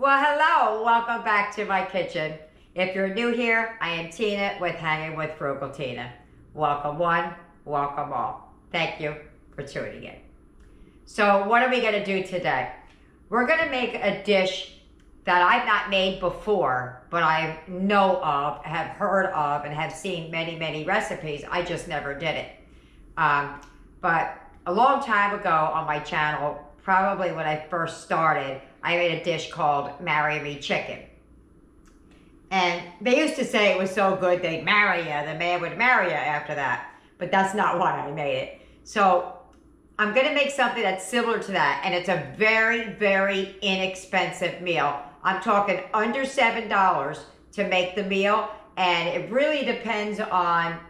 Well, hello, welcome back to my kitchen. If you're new here, I am Tina with Hanging with Frugal Tina. Welcome one, welcome all. Thank you for tuning in. So what are we gonna do today? We're gonna make a dish that I've not made before, but I know of, have heard of, and have seen many, many recipes. I just never did it. But a long time ago on my channel, probably when I first started, I made a dish called Marry Me Chicken. And they used to say it was so good they'd marry you, the man would marry you after that. But that's not why I made it. So I'm gonna make something that's similar to that, and it's a very, very inexpensive meal. I'm talking under $7 to make the meal, and it really depends on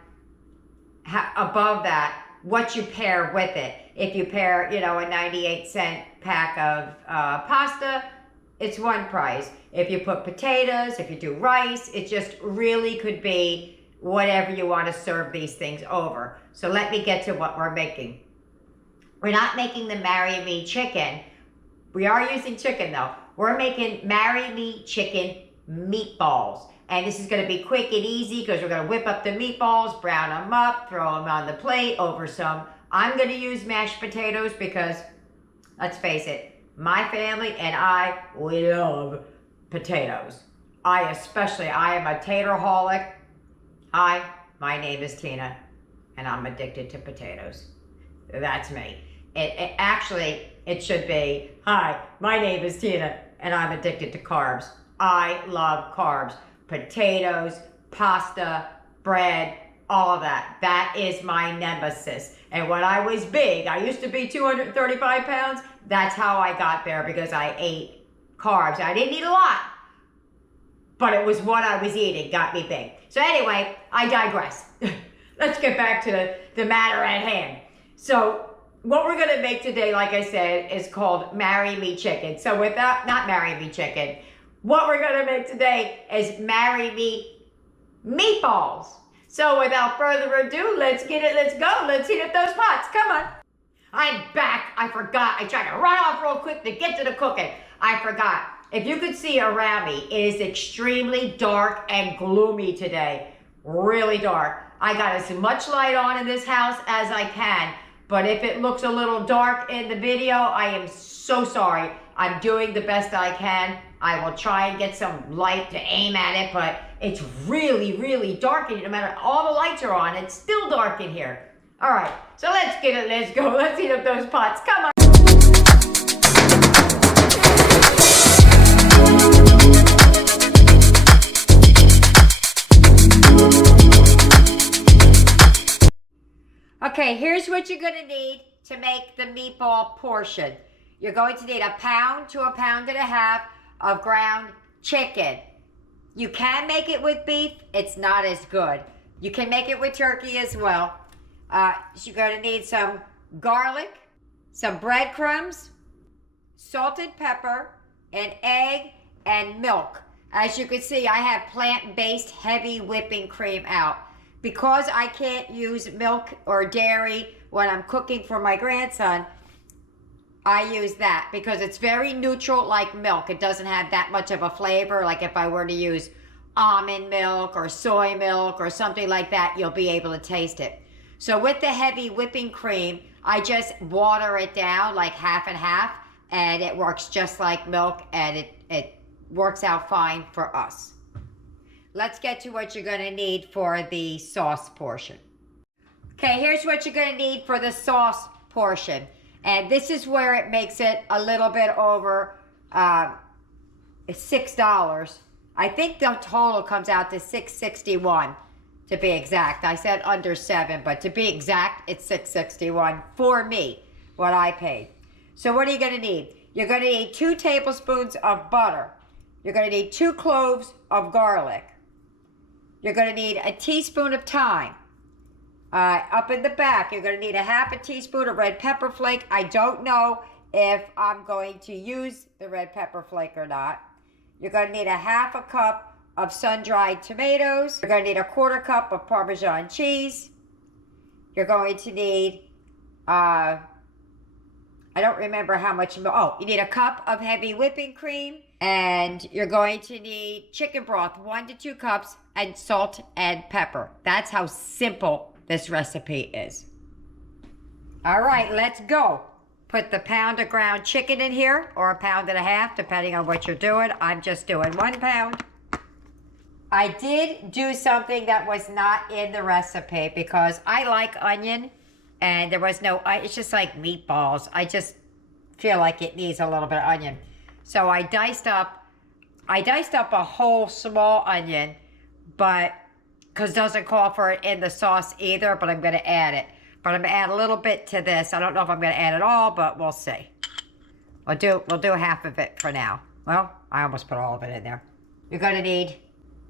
above that, what you pair with it. If you pair, a 98-cent pack of pasta, it's one price. If you put potatoes, if you do rice, it just really could be whatever you want to serve these things over. So let me get to what we're making. We're not making the Marry Me chicken. We are using chicken though. We're making Marry Me chicken meatballs. And this is going to be quick and easy because we're going to whip up the meatballs, brown them up, throw them on the plate over some. I'm going to use mashed potatoes because, let's face it, my family and we love potatoes. I am a tateraholic. Hi, my name is Tina, and I'm addicted to potatoes. That's me. It should be, hi, my name is Tina, and I'm addicted to carbs. I love carbs. Potatoes, pasta, bread, all of that. That is my nemesis. And when I was big, I used to be 235 pounds. That's how I got there, because I ate carbs. I didn't eat a lot, but it was what I was eating got me big. So anyway, I digress. Let's get back to the matter at hand. So what we're gonna make today, like I said, is called Marry Me Chicken. So not Marry Me Chicken. What we're gonna make today is Marry Me Meatballs. So without further ado, let's get it, let's go. Let's heat up those pots, come on. I'm back, I forgot. I tried to run off real quick to get to the cooking. I forgot. If you could see around me, it is extremely dark and gloomy today. Really dark. I got as much light on in this house as I can, but if it looks a little dark in the video, I am so sorry. I'm doing the best I can. I will try and get some light to aim at it, but it's really, really dark in here. No matter all the lights are on, it's still dark in here. All right, so let's get it, let's go. Let's heat up those pots, come on. Okay, here's what you're gonna need to make the meatball portion. You're going to need 1 pound to 1.5 pounds of ground chicken. You can make it with beef, it's not as good. You can make it with turkey as well. You're gonna need some garlic, some breadcrumbs, salted pepper, an egg, and milk. As you can see, I have plant-based heavy whipping cream out. Because I can't use milk or dairy when I'm cooking for my grandson, I use that because it's very neutral like milk. It doesn't have that much of a flavor. Like if I were to use almond milk or soy milk or something like that, you'll be able to taste it. So with the heavy whipping cream, I just water it down like half and half, and it works just like milk, and it works out fine for us. Let's get to what you're gonna need for the sauce portion. Okay, here's what you're gonna need for the sauce portion. And this is where it makes it a little bit over $6. I think the total comes out to $6.61 to be exact. I said under 7, but to be exact, it's $6.61 for me, what I paid. So what are you gonna need? You're gonna need 2 tablespoons of butter. You're gonna need 2 cloves of garlic. You're gonna need a teaspoon of thyme. Up in the back, you're gonna need 1/2 teaspoon of red pepper flake. I don't know if I'm going to use the red pepper flake or not. You're gonna need 1/2 cup of sun-dried tomatoes. You're gonna need 1/4 cup of Parmesan cheese. You're going to need I don't remember how much milk. Oh, you need a cup of heavy whipping cream, and you're going to need chicken broth, 1 to 2 cups, and salt and pepper. That's how simple this recipe is. All right, let's go. Put the pound of ground chicken in here, or 1.5 pounds, depending on what you're doing. I'm just doing 1 pound. I did do something that was not in the recipe because I like onion. And there was no, it's just like meatballs. I just feel like it needs a little bit of onion. So I diced up a whole small onion, but, because it doesn't call for it in the sauce either, but I'm gonna add it. But I'm gonna add a little bit to this. I don't know if I'm gonna add it all, but we'll see. We'll do half of it for now. Well, I almost put all of it in there. You're gonna need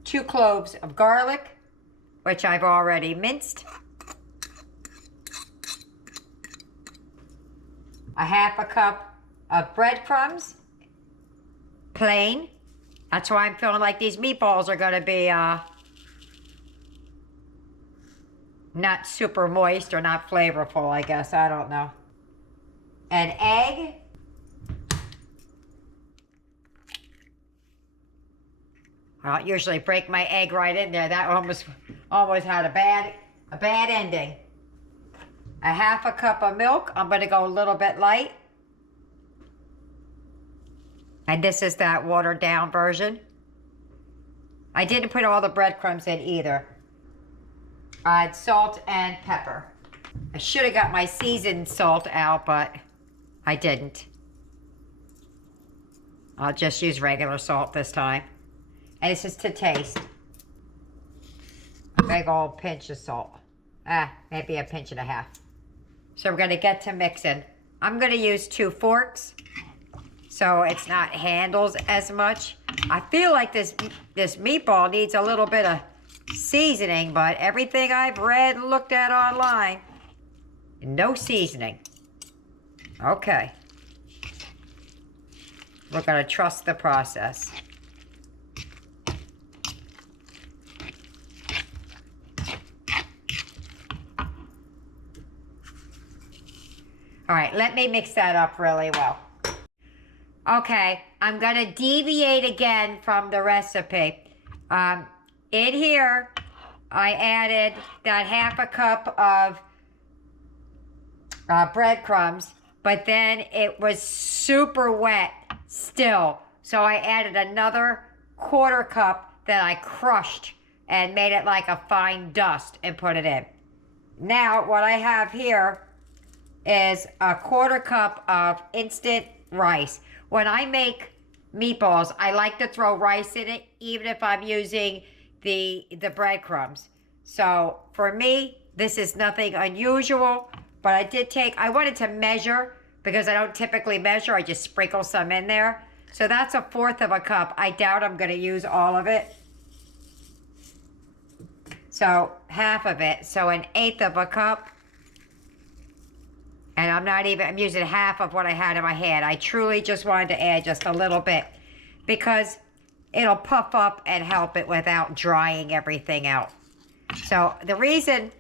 2 cloves of garlic, which I've already minced. 1/2 cup of breadcrumbs, plain. That's why I'm feeling like these meatballs are gonna be not super moist or not flavorful, I guess, I don't know. An egg. I don't usually break my egg right in there. That almost had a bad ending. 1/2 cup of milk. I'm going to go a little bit light. And this is that watered down version. I didn't put all the breadcrumbs in either. I had salt and pepper. I should have got my seasoned salt out, but I didn't. I'll just use regular salt this time. And this is to taste. A big old pinch of salt. Maybe 1.5 pinches. So we're gonna get to mixing. I'm gonna use 2 forks, so it's not handles as much. I feel like this meatball needs a little bit of seasoning, but everything I've read and looked at online, no seasoning. Okay. We're gonna trust the process. All right, let me mix that up really well. Okay, I'm gonna deviate again from the recipe. In here, I added that 1/2 cup of breadcrumbs, but then it was super wet still. So I added another 1/4 cup that I crushed and made it like a fine dust and put it in. Now, what I have here is a 1/4 cup of instant rice. When I make meatballs, I like to throw rice in it, even if I'm using the breadcrumbs. So for me, this is nothing unusual, but I wanted to measure because I don't typically measure. I just sprinkle some in there. So that's 1/4 cup. I doubt I'm gonna use all of it. So half of it, so 1/8 cup. And I'm using half of what I had in my hand. I truly just wanted to add just a little bit because it'll puff up and help it without drying everything out. So the reason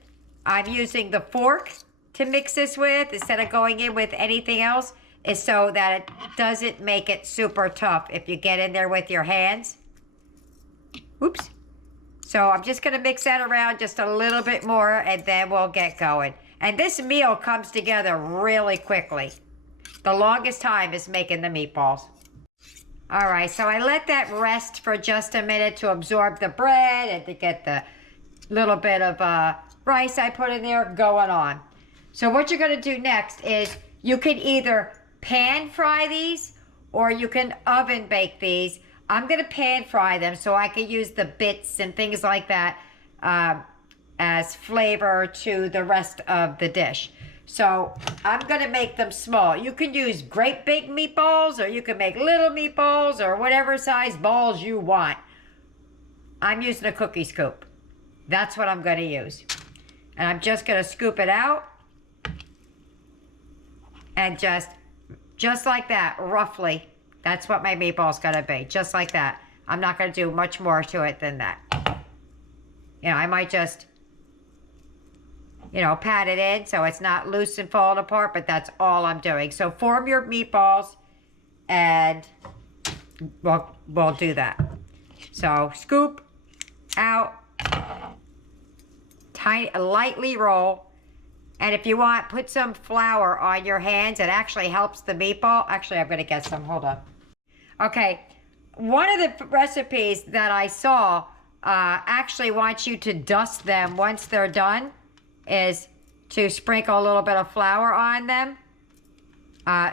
I'm using the fork to mix this with instead of going in with anything else is so that it doesn't make it super tough if you get in there with your hands. Oops. So I'm just gonna mix that around just a little bit more and then we'll get going. And this meal comes together really quickly. The longest time is making the meatballs. All right, so I let that rest for just a minute to absorb the bread and to get the little bit of rice I put in there going on. So what you're gonna do next is you can either pan fry these or you can oven bake these. I'm gonna pan fry them so I can use the bits and things like that as flavor to the rest of the dish. So I'm gonna make them small. You can use great big meatballs or you can make little meatballs or whatever size balls you want. I'm using a cookie scoop. That's what I'm gonna use. And I'm just gonna scoop it out and just like that, roughly. That's what my meatball's gonna be, just like that. I'm not gonna do much more to it than that. You know, I might just you know, pat it in so it's not loose and falling apart, but that's all I'm doing. So form your meatballs and we'll do that. So scoop out, lightly roll. And if you want, put some flour on your hands. It actually helps the meatball. Actually, I'm gonna get some, hold on. Okay, one of the recipes that I saw actually wants you to dust them once they're done, is to sprinkle a little bit of flour on them.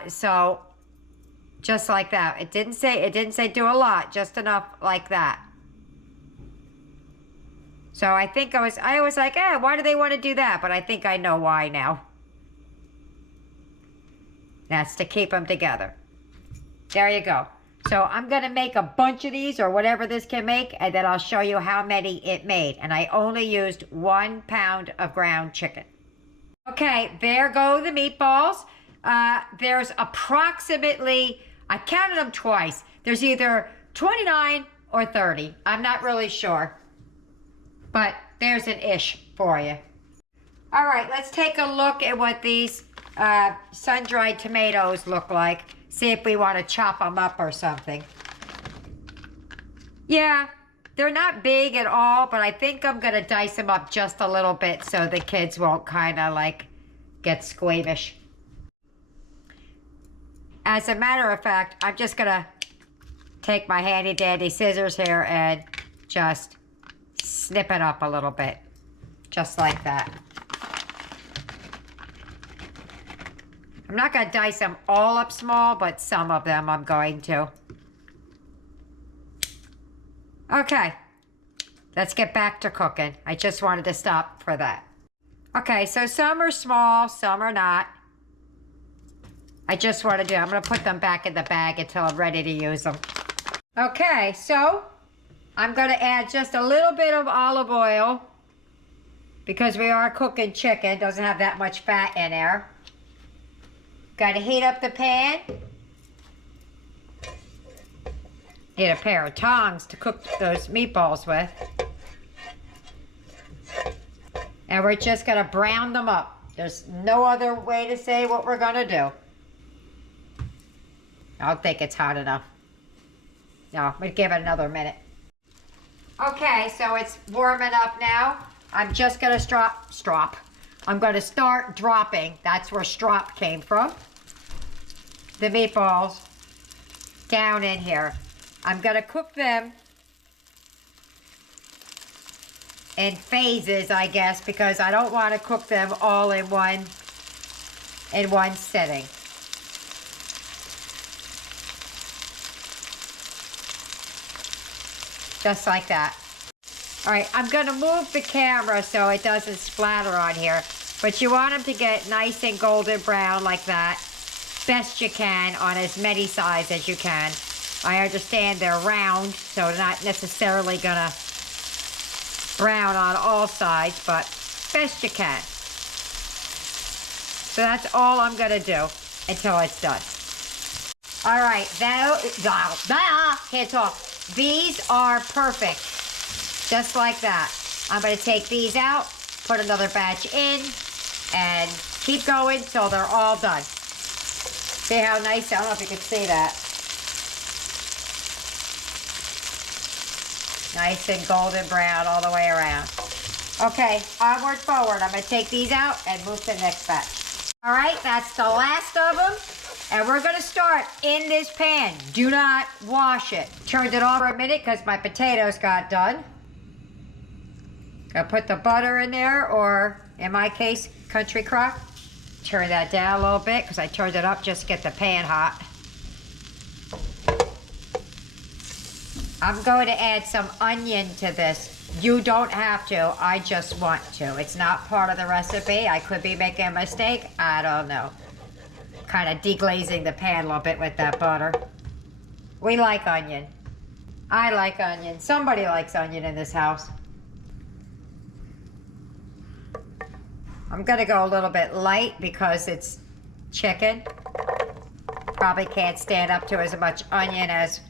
So just like that. It didn't say do a lot, just enough like that. So I think I was like, why do they want to do that? But I think I know why now. That's to keep them together. There you go. So I'm going to make a bunch of these, or whatever this can make, and then I'll show you how many it made. And I only used 1 pound of ground chicken. Okay, there go the meatballs. There's approximately, I counted them twice. There's either 29 or 30. I'm not really sure. But there's an ish for you. All right, let's take a look at what these sun-dried tomatoes look like. See if we want to chop them up or something. Yeah, they're not big at all, but I think I'm going to dice them up just a little bit so the kids won't kind of like get squeamish. As a matter of fact, I'm just going to take my handy dandy scissors here and just snip it up a little bit, just like that. I'm not going to dice them all up small, but some of them I'm going to. Okay, let's get back to cooking. I just wanted to stop for that. Okay, so some are small, some are not. I just want to I'm going to put them back in the bag until I'm ready to use them. Okay, so I'm going to add just a little bit of olive oil because we are cooking chicken. Doesn't have that much fat in there. Got to heat up the pan. Need a pair of tongs to cook those meatballs with. And we're just going to brown them up. There's no other way to say what we're going to do. I don't think it's hot enough. No, we'll give it another minute. Okay, so it's warming up now. I'm just going to I'm going to start dropping. That's where strop came from. The meatballs down in here. I'm going to cook them in phases, I guess, because I don't want to cook them all in one sitting. Just like that. All right, I'm going to move the camera so it doesn't splatter on here. But you want them to get nice and golden brown like that. Best you can on as many sides as you can. I understand they're round, so they're not necessarily going to brown on all sides, but best you can. So that's all I'm going to do until it's done. All right, can't talk. These are perfect, just like that. I'm going to take these out, put another batch in, and keep going till they're all done. See how nice? I don't know if you can see that. Nice and golden brown all the way around. Okay, onward, forward. I'm going to take these out and move to the next batch. All right, that's the last of them. And we're going to start in this pan. Do not wash it. Turned it off for a minute because my potatoes got done. Gonna put the butter in there, or in my case, country crock. Turn that down a little bit because I turned it up just to get the pan hot. I'm going to add some onion to this. You don't have to, I just want to. It's not part of the recipe. I could be making a mistake. I don't know. Kind of deglazing the pan a little bit with that butter. We like onion. I like onion. Somebody likes onion in this house. I'm gonna go a little bit light because it's chicken. Probably can't stand up to as much onion as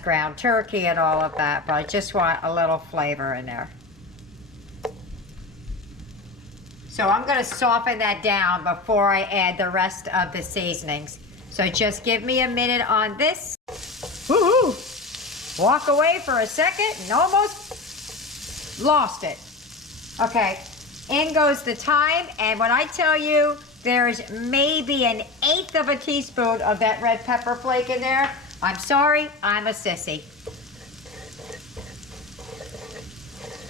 ground turkey and all of that, but I just want a little flavor in there. So I'm gonna soften that down before I add the rest of the seasonings. So just give me a minute on this. Woohoo! Walk away for a second and almost lost it. Okay, in goes the thyme, and when I tell you there's maybe 1/8 of a teaspoon of that red pepper flake in there, I'm sorry, I'm a sissy.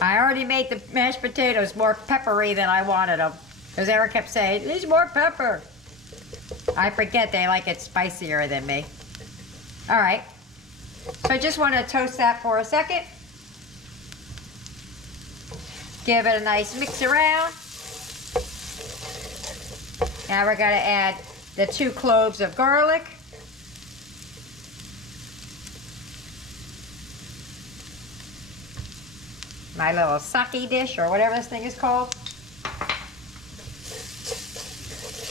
I already made the mashed potatoes more peppery than I wanted them, because Eric kept saying, "There's more pepper." I forget they like it spicier than me. All right, so I just want to toast that for a second. Give it a nice mix around. Now we're going to add the 2 cloves of garlic. My little sake dish, or whatever this thing is called.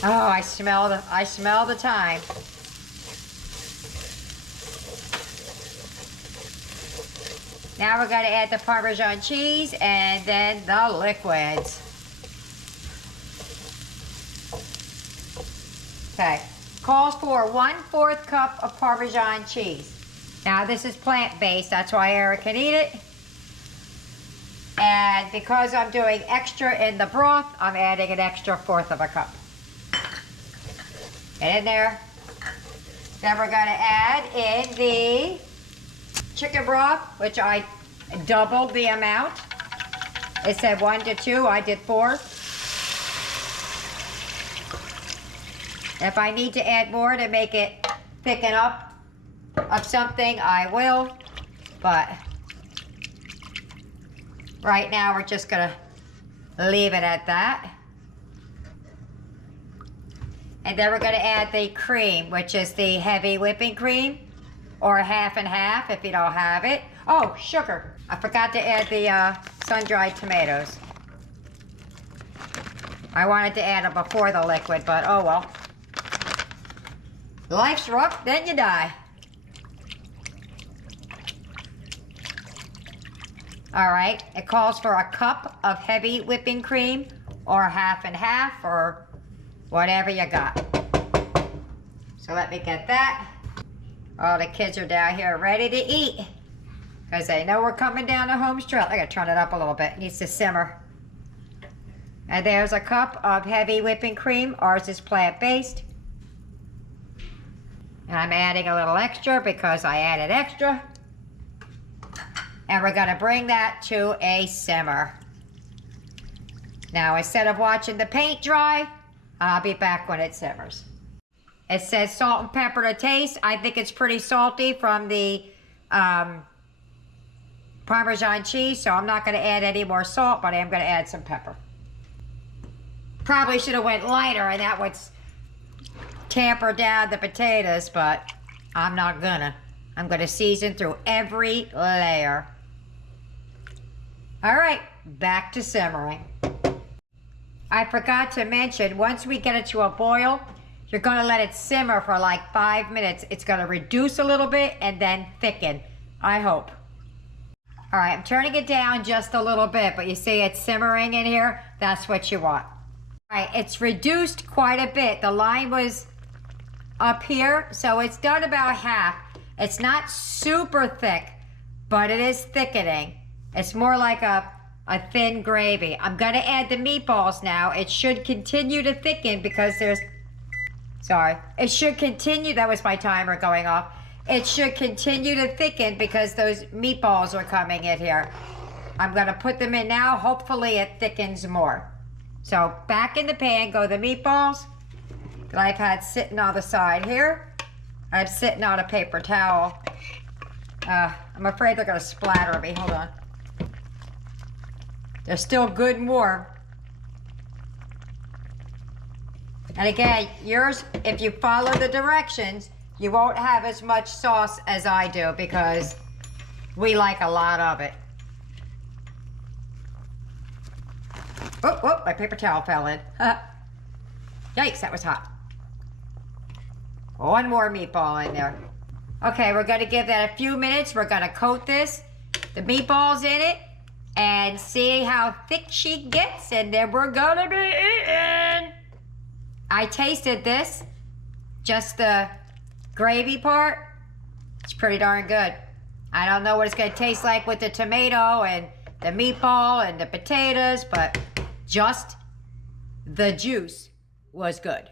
Oh, I smell the thyme. Now we're going to add the Parmesan cheese and then the liquids. Okay, calls for 1/4 cup of Parmesan cheese. Now this is plant-based, that's why Eric can eat it. And because I'm doing extra in the broth, I'm adding an extra 1/4 of a cup. Get in there. Then we're going to add in the chicken broth, which I doubled the amount. It said 1 to 2, I did 4. If I need to add more to make it thicken up of something, I will. But right now, we're just gonna leave it at that. And then we're gonna add the cream, which is the heavy whipping cream, or 1/2 and 1/2 if you don't have it. Oh, sugar. I forgot to add the sun-dried tomatoes. I wanted to add them before the liquid, but oh well. Life's rough, then you die. All right, it calls for a cup of heavy whipping cream, or 1/2 and 1/2, or whatever you got. So let me get that. All the kids are down here ready to eat, because they know we're coming down the home stretch. I gotta turn it up a little bit, it needs to simmer. And there's a cup of heavy whipping cream. Ours is plant-based. And I'm adding a little extra because I added extra. And we're gonna bring that to a simmer. Now, instead of watching the paint dry, I'll be back when it simmers. It says salt and pepper to taste. I think it's pretty salty from the Parmesan cheese, so I'm not gonna add any more salt, but I am gonna add some pepper. Probably should have went lighter, and that would tamper down the potatoes, but I'm not gonna. I'm gonna season through every layer. All right, back to simmering. I forgot to mention, once we get it to a boil, you're gonna let it simmer for like 5 minutes. It's gonna reduce a little bit and then thicken, I hope. All right, I'm turning it down just a little bit, but you see it's simmering in here. That's what you want. All right, it's reduced quite a bit. The line was up here, so it's done about half. It's not super thick, but it is thickening. It's more like a thin gravy. I'm gonna add the meatballs now. It should continue to thicken because there's, sorry, it should continue, that was my timer going off. It should continue to thicken because those meatballs are coming in here. I'm gonna put them in now. Hopefully it thickens more. So back in the pan go the meatballs that I've had sitting on the side here. I'm sitting on a paper towel. I'm afraid they're gonna splatter me, hold on. They're still good and warm. And again, yours, if you follow the directions, you won't have as much sauce as I do because we like a lot of it. Oh, oh, my paper towel fell in. Yikes, that was hot. One more meatball in there. Okay, we're gonna give that a few minutes. We're gonna coat this, the meatballs in it, and see how thick she gets, and then we're gonna be eating. I tasted this, just the gravy part. It's pretty darn good. I don't know what it's gonna taste like with the tomato and the meatball and the potatoes, but just the juice was good.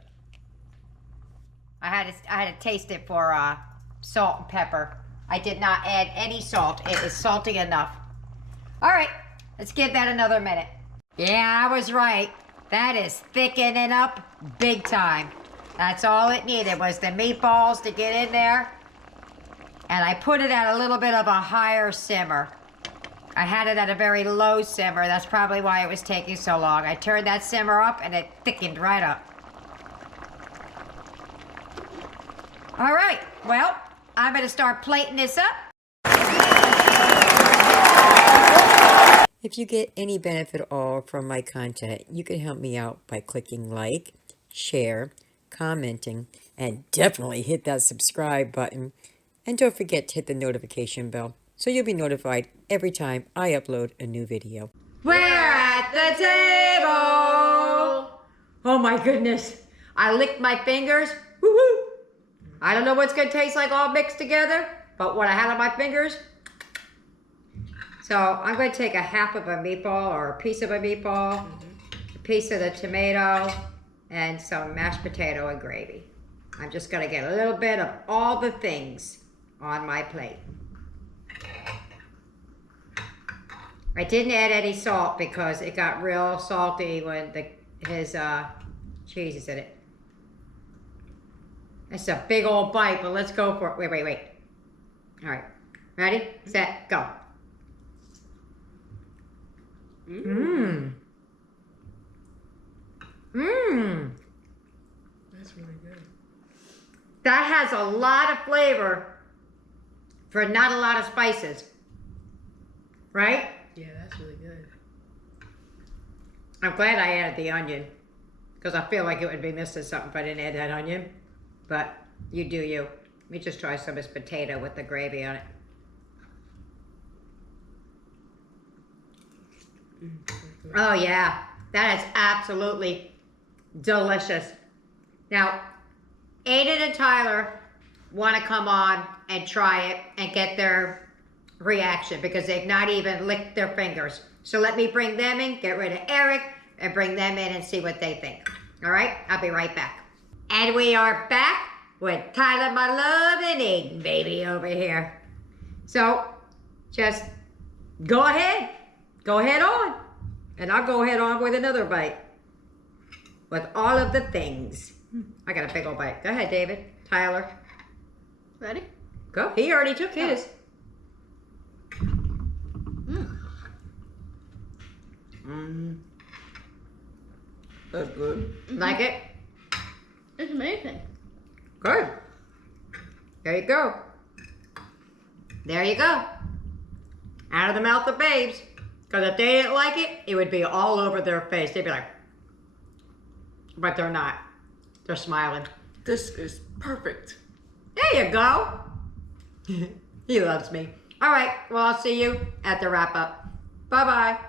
I had to taste it for salt and pepper. I did not add any salt. It is salty enough. All right, let's give that another minute. Yeah, I was right. That is thickening up big time. That's all it needed was the meatballs to get in there. And I put it at a little bit of a higher simmer. I had it at a very low simmer. That's probably why it was taking so long. I turned that simmer up and it thickened right up. All right, well, I'm gonna start plating this up. If you get any benefit at all from my content, you can help me out by clicking like, share, commenting, and definitely hit that subscribe button. And don't forget to hit the notification bell so you'll be notified every time I upload a new video. We're at the table. Oh my goodness. I licked my fingers. Woo-hoo. I don't know what's gonna taste like all mixed together, but what I had on my fingers. So I'm gonna take a half of a meatball or a piece of a meatball, a piece of the tomato, and some mashed potato and gravy. I'm just gonna get a little bit of all the things on my plate. I didn't add any salt because it got real salty when his cheese is in it. It's a big old bite, but let's go for it. Wait. All right, ready, set, go. Mmm. Mmm. That's really good. That has a lot of flavor for not a lot of spices. Right? Yeah, that's really good. I'm glad I added the onion because I feel like it would be missing something if I didn't add that onion. But you do you. Let me just try some of this potato with the gravy on it. Oh yeah, that is absolutely delicious. Now, Aiden and Tyler want to come on and try it and get their reaction because they've not even licked their fingers. So let me bring them in, get rid of Eric, and bring them in and see what they think. All right, I'll be right back. And we are back with Tyler, my love, and Aiden, baby, over here. So just go ahead on. And I'll go ahead on with another bite. With all of the things. I got a big old bite. Go ahead, David. Tyler. Ready? Go. He already took his. That's good. Like it? It's amazing. Good. There you go. There you go. Out of the mouth of babes. Because if they didn't like it, it would be all over their face. They'd be like, but they're not. They're smiling. This is perfect. There you go. He loves me. All right, well, I'll see you at the wrap up. Bye-bye.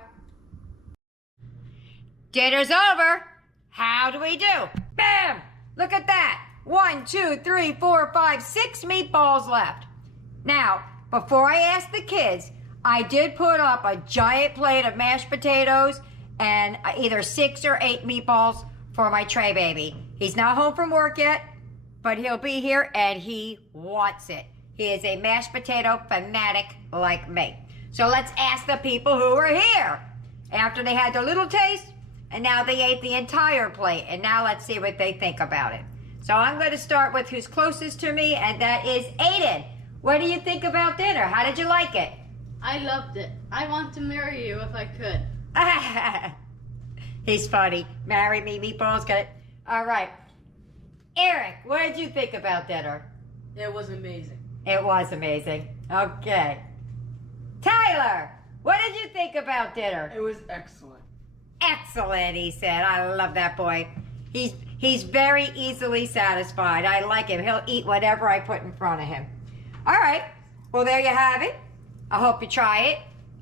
Dinner's over. How do we do? Bam! Look at that. 1, 2, 3, 4, 5, 6 meatballs left. Now, before I ask the kids, I did put up a giant plate of mashed potatoes and either 6 or 8 meatballs for my Trey baby. He's not home from work yet, but he'll be here and he wants it. He is a mashed potato fanatic like me. So let's ask the people who are here after they had their little taste and now they ate the entire plate. And now let's see what they think about it. So I'm going to start with who's closest to me, and that is Aiden. What do you think about dinner? How did you like it? I loved it. I want to marry you if I could. He's funny. Marry me, meatballs, got it? All right. Eric, what did you think about dinner? It was amazing. It was amazing. Okay. Tyler, what did you think about dinner? It was excellent. Excellent, he said. I love that boy. He's very easily satisfied. I like him. He'll eat whatever I put in front of him. All right. Well, there you have it. I hope you try it.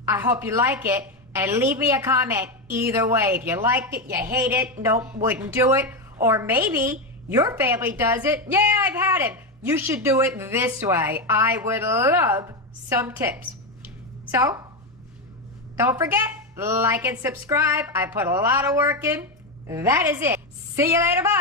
I hope you like it. and leave me a comment either way. If you liked it, you hate it, nope, wouldn't do it, or maybe your family does it. Yeah, I've had it. You should do it this way. I would love some tips. So, don't forget, like and subscribe. I put a lot of work in. That is it. See you later. Bye.